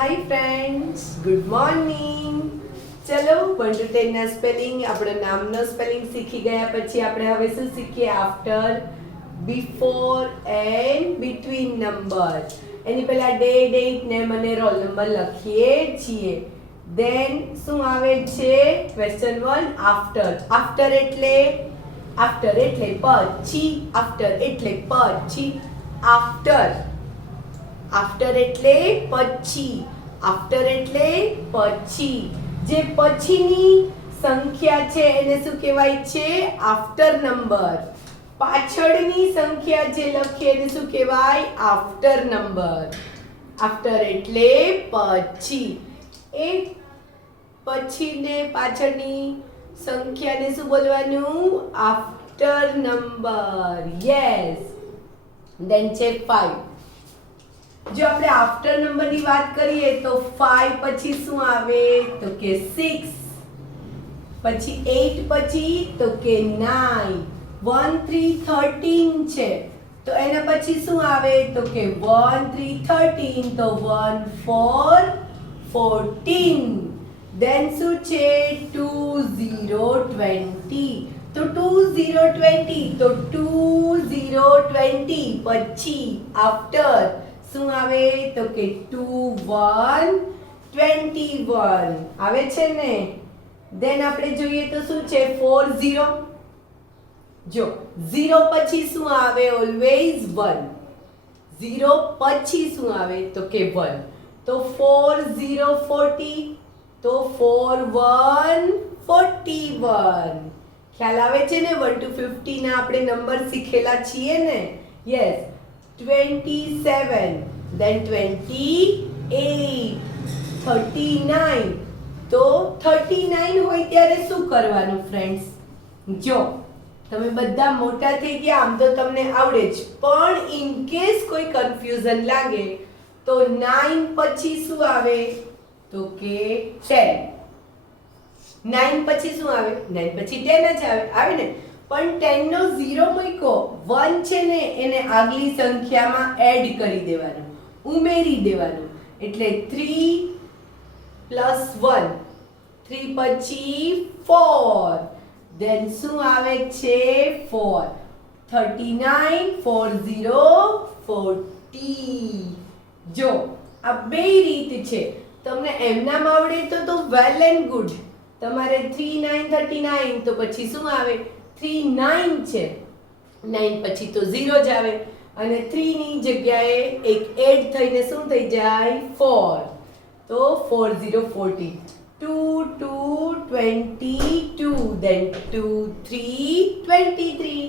Hi friends, good morning. ચલો 1 to 10 ના spelling, આપણે નામનો સ્પેલિંગ શીખી ગયા પછી આપણે હવે શું શીખીએ? After, before and between number. એની પહેલા ડે, ડેટ, નેમ અને રોલ નંબર લખીએ છીએ. ધેન શું આવે છે? Question 1, after. આફ્ટર એટલે પછી. આફ્ટર એટલે પછી. આફ્ટર એટલે પછી. આફ્ટર એટલે પછી. જે પછીની સંખ્યા છે એને શું કહેવાય છે? After number. પાછળની સંખ્યા જે લખીએ એને શું કહેવાય? After number. આફ્ટર એટલે પછી. એ પછી ને પાછળની સંખ્યાને શું બોલવાનું? After number. યસ. ધેન છે 5. જો આપણે આફ્ટર નંબરની વાત કરીએ તો 5 પછી શું આવે? તો કે 6. પછી 8 પછી તો કે 9. 1 3 13 છે તો એના પછી શું આવે? તો કે 1 3 13 તો 1 4 14. ધેન શું છે? 2 0 20. તો 2 0 20 તો 2 0 20 પછી આફ્ટર શું આવે? તો કે 2 1 21 આવે છે ને. ધેન આપણે જોઈએ તો શું છે? 4 0. જો 0 પછી શું આવે? ઓલવેઝ 1. 0 પછી શું આવે? તો કે 1. તો 4 0 40 તો 4 1 41. ખ્યાલ આવે છે ને? 1 to 50 ના આપણે નંબર શીખેલા છીએ ને. યસ. 27, then 28, 39. તો 39 હોય ત્યારે શું કરવાનું ફ્રેન્ડ્સ? જો તમે બધા મોટા થઈ ગયા, આમ તો તમને આવડે જ, પણ ઇન કેસ કોઈ કન્ફ્યુઝન લાગે તો 9 પછી શું આવે? તો કે 10. 9 પછી શું આવે? 9 પછી 10 જ આવે ને. પણ 10 નો 0 મૂકો, 1 છે ને એને આગલી સંખ્યામાં એડ કરી દેવાનું, ઉમેરી દેવાનું. એટલે 3 પ્લસ 1, 3 પછી 4. ધેન શું આવે છે? 4. 39 40 40. જો આ બે રીત છે. તમને એમનામ આવડે તો વેલ એન્ડ ગુડ. તમારે 3 9 39 તો પછી શું આવે? 3 9 છે, 9 પછી તો 0 જ આવે, અને 3 ની જગ્યાએ એક એડ થઈને શું થઈ જાય? 4. તો 4 0 40. 2 2 22. then 2 3 23.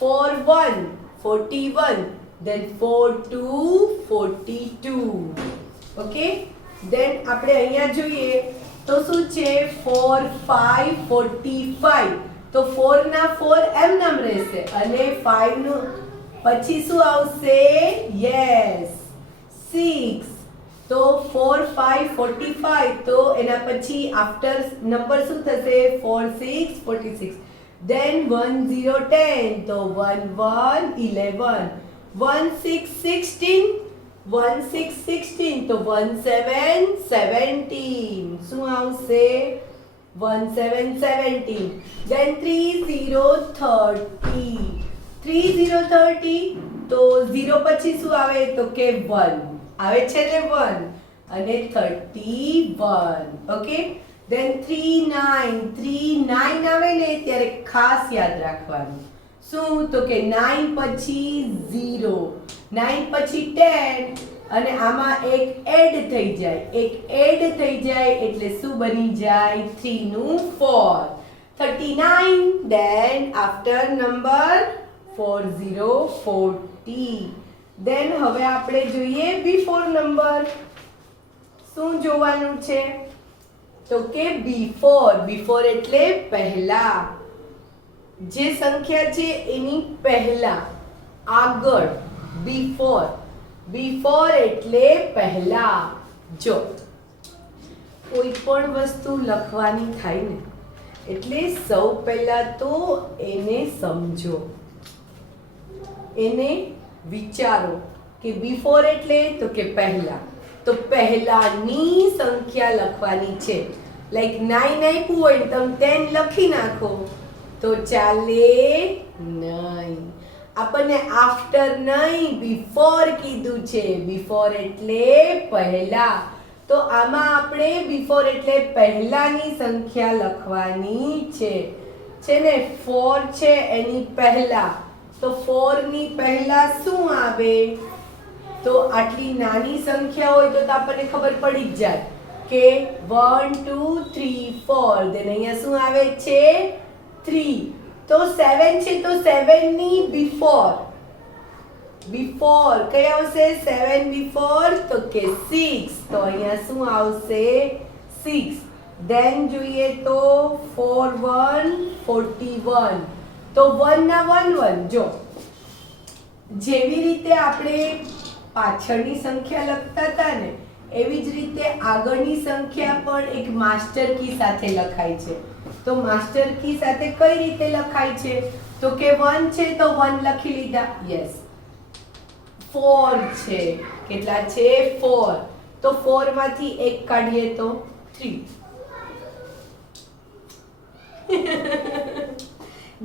4 1 41. then 4 2 42. ઓકે. then આપણે અહીંયા જોઈએ તો શું છે? 4 5 45. તો 4 ના 4 એમ નામ રહેશે અને 5 નું પછી શું આવશે? યસ 6. તો 4 5 45. તો એના પછી આફ્ટર નંબર શું થશે? 4 6 46. ધેન 1 0 10. તો 1 1 11. 1 6 16. 1 6 16. તો 1 7 17. શું આવશે? 1 7 17. then 3 0 30. 3 0 30. તો 0 પછી શું આવે? તો કે 1 આવે છે ને, 1 અને 31. ઓકે. then 3 9. 3 9 આવે ને ત્યારે ખાસ યાદ રાખવાનું. શું? તો કે 9 પછી 0, 9 પછી 10 અને આમાં એક એડ થઈ જાય. એક એડ થઈ જાય એટલે શું બની જાય? 3 નું 4. 39. then after number 40 40. then હવે આપણે જોઈએ બિફોર નંબર. શું જોવાનું છે? તો કે બિફોર. બિફોર એટલે પહેલા. જે સંખ્યા છે એની પહેલા, આગળ. બિફોર. બિફોર એટલે પહેલા. જો કોઈ પણ વસ્તુ લખવાની થાય ને એટલે સૌ પહેલા તો એને સમજો, એને વિચારો કે બિફોર એટલે તો કે પહેલા. તો પહેલાની સંખ્યા લખવાની છે. લાઈક 9 આપ્યું હોય ને તમે 10 લખી નાખો તો ચાલે નહીં. આપણને આફ્ટર નહીં બિફોર કીધું છે. બિફોર એટલે પહેલા. તો આમાં આપણે બિફોર એટલે પહેલાની સંખ્યા લખવાની છે ને 4 છે એની પહેલા. તો 4 ની પહેલા શું આવે? તો આટલી નાની સંખ્યા હોય તો આપણને ખબર પડી જ જાય કે 1 2 3 4. દેન અહીંયા શું આવે છે? 3. તો 7 છે તો 7 ની બિફોર કઈ આવશે? 7 બિફોર તો કે 6. તો અહીંયા શું આવશે? 6. દેન જોઈએ તો 4 1 41. તો 1 ના 1 1. જો જેવી રીતે આપણે પાછળની સંખ્યા લખતા હતા ને એવી જ રીતે આગળની સંખ્યા પણ એક માસ્ટર કી સાથે લખાય છે. તો માસ્ટર કી સાથે કઈ રીતે લખાય છે? તો કે 1 છે તો 1 લખી લીધા. યસ. 4 છે. કેટલા છે? 4. તો 4 માંથી 1 કાઢીએ તો 3.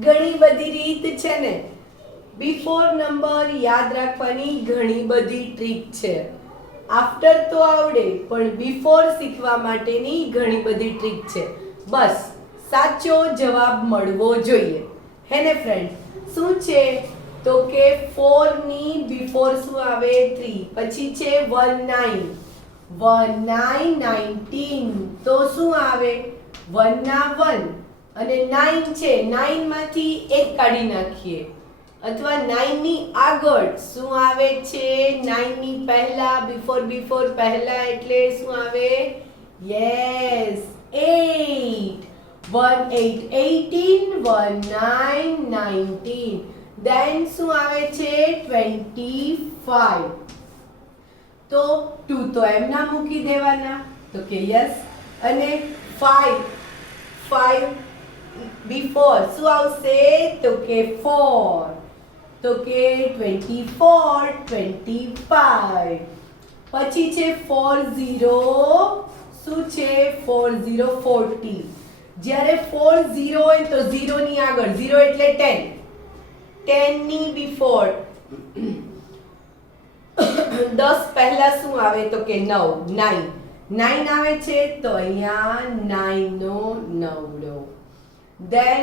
ઘણી બધી રીત છે ને. બિફોર નંબર યાદ રાખવાની ઘણી બધી ટ્રીક છે. આફ્ટર તો આવડે પણ બિફોર શીખવા માટેની ઘણી બધી ટ્રીક છે. બસ સાચો જવાબ મળવો જોઈએ. હે ને ફ્રેન્ડ? શું છે? તો કે 4 ની બિફોર શું આવે? 3. પછી છે 1 9. 1 9 19. તો શું આવે? 1 ના 1 અને 9 છે. 9 માંથી 1 કાઢી નાખીએ. અથવા 9 ની આગળ શું આવે છે? 9 ની પહેલા બિફોર પહેલા એટલે શું આવે? યસ 8. 1 8 18. 1 9 19. દેન શું આવે છે? 25. તો 2 તો એમના મૂકી દેવાના. તો કે યસ. અને 5 બિફોર શું આવશે? તો કે 4. તો કે 24 25. પછી છે 40. શું છે? 40 40. જ્યારે 40 હોય તો 0 ની આગળ 0 એટલે 10. 10 ની બિફોર 10 પહેલા શું આવે? તો કે 9 આવે છે તો અહીંયા 9 નો 9. દેન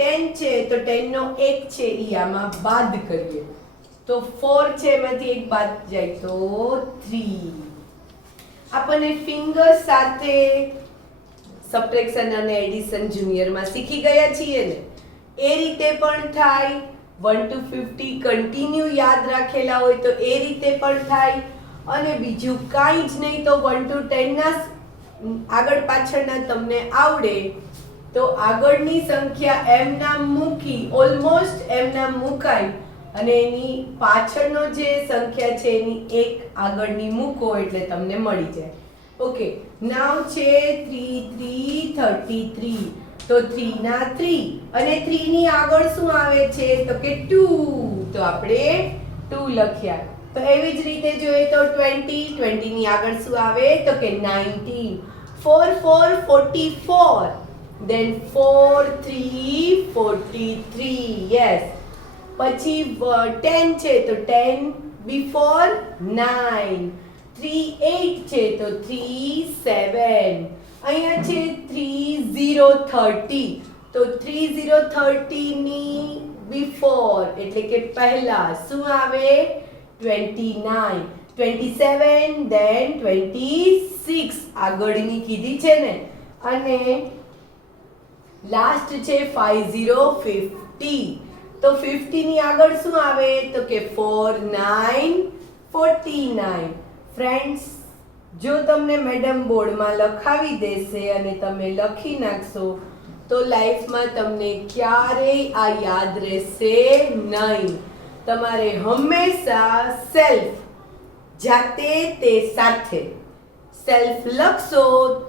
10 છે તો 10 નો 1 છે ઈ આમાં બાદ કરીએ તો 4 છે એમાંથી 1 બાદ જાય તો 3. આપણને ફિંગર સાથે સબટ્રેક્શન અને એડિશન જુનિયરમાં શીખી ગયા છીએ ને એ રીતે પણ થાય. 1 to 50 કન્ટિન્યુ યાદ રાખેલા હોય તો એ રીતે પણ થાય. અને બીજું કાંઈ જ નહીં તો 1 to 10 ના આગળ પાછળના તમને આવડે તો આગળની સંખ્યા એમ નામ મૂકી ઓલમોસ્ટ એમ નામ મુકાય અને એની પાછળનો જે સંખ્યા છે એની એક આગળની મૂકો એટલે તમને મળી જાય. ઓકે, નાવ છે 3 3 33. તો 3 ના 3 અને 3 ની આગળ શું આવે છે? તો કે 2. તો આપણે 2 લખ્યા. તો એવી જ રીતે જોઈએ તો 20 ની આગળ શું આવે? તો કે 19. 4 4 44. Then 4 3 43. Yes. પછી 10 છે તો 10 before 9. 3 8 છે તો 3 7. અહીંયા છે 30 30. તો 30 ની before એટલે કે પહેલા શું આવે? 29. 27 then 26 આગળની કીધી છે ને. અને લાસ્ટ છે 50 તો 50 ની આગળ શું આવે? તો કે 4 9 49. ફ્રેન્ડ્સ, જો તમને મેડમ બોર્ડમાં લખાવી દેશે અને તમે લખી નાખશો તો લાઈફમાં તમને ક્યારેય આ યાદ રહેશે નહીં. તમારે હંમેશા સેલ્ફ જાતે તે સાથે સેલ્ફ લખશો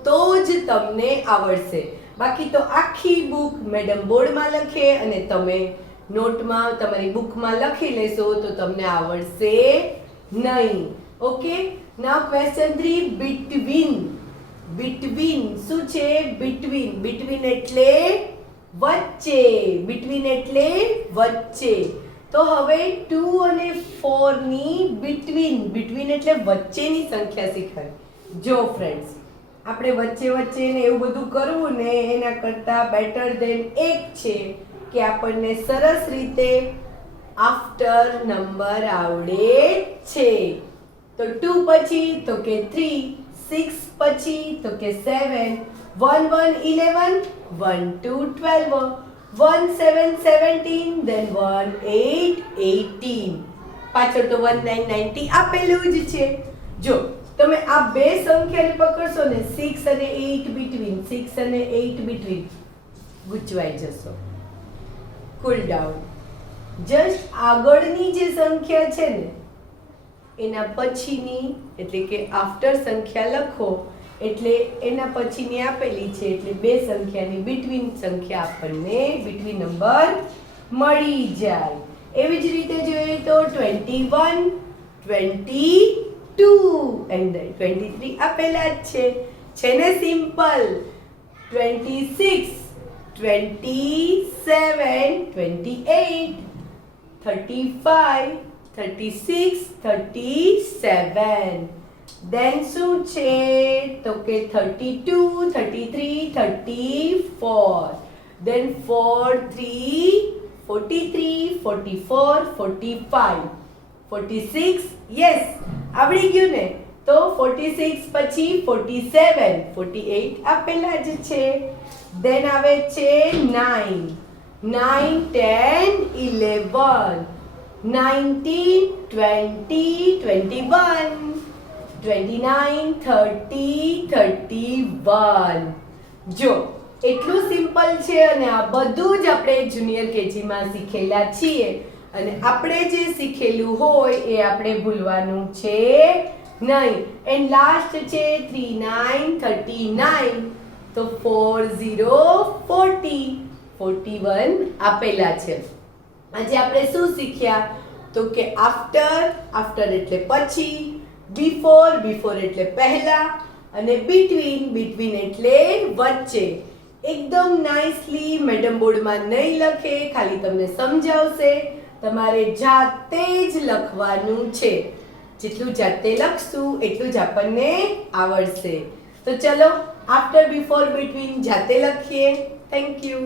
તો જ તમને આવડશે. બાકી તો આખી બુક મેડમ બોર્ડમાં લખે અને તમે નોટમાં તમારી બુકમાં લખી લેશો તો તમને આવડશે નહીં. ઓકે, નાઉ ક્વેશ્ચન 3, between. between શું છે? between એટલે વચ્ચે. between એટલે વચ્ચે. તો હવે 2 અને 4 ની between એટલે વચ્ચેની સંખ્યા શીખાય. જો ફ્રેન્ડ્સ, આપણે વચ્ચે ને એવું બધું કરવું ને એના કરતાં બેટર ધેન એક છે કે આપણને સરસ રીતે આફ્ટર નંબર આવડે છે. તો 2 પછી તો કે 3, 6 પછી તો કે 7, 1 1 11, 1 2 12, 1 7 17, then 1 8 18. પાછળ તો 1 9 90 આપેલું જ છે. જો તમે આ બે સંખ્યાને પકડશો ને 6 અને 8 between, 6 અને 8 between, ગૂંચવાઈ જશો. કુલ ડાઉન. જસ્ટ આગળની જે સંખ્યા છે ને એના પછીની એટલે કે આફ્ટર સંખ્યા લખો એટલે એના પછીની આપેલી છે એટલે બે સંખ્યાની between સંખ્યા આપણને between નંબર મળી જાય. એવી જ રીતે જોઈએ તો 21, 22 and 23 આપેલા જ છે ને સિમ્પલ. 26, 27, 28, 35, 36, 37. Then શું છે તો કે 32, 33, 34. Then 43, 43, 44, 45, 46. Yes, આવડી ગયું ને. તો 46 પછી 47, 48 આપેલા જ છે. Then આવે છે 9, 9, 10, 11, 19, 20, 21, 29, 30, 31. જો એટલું સિમ્પલ છે અને આ બધું જ આપણે જુનિયર કેજીમાં શીખેલા છીએ અને આપણે જે શીખેલું હોય એ આપણે ભૂલવાનું છે નહીં. એન્ડ લાસ્ટ છે 3 9 39. તો 4 0 40, 41 આપેલા છે. આજે આપણે શું શીખ્યા તો કે આફ્ટર એટલે પછી, બિફોર એટલે પહેલા અને between એટલે વચ્ચે. એકદમ નાઇસલી મેડમ બોર્ડમાં નહીં લખે, ખાલી તમને સમજાવશે. તમારે જાતે જ લખવાનું છે. જેટલું જાતે લખશું એટલું જ આપણને આવડશે. તો ચલો આફ્ટર, બિફોર, between જાતે લખીએ. Thank you.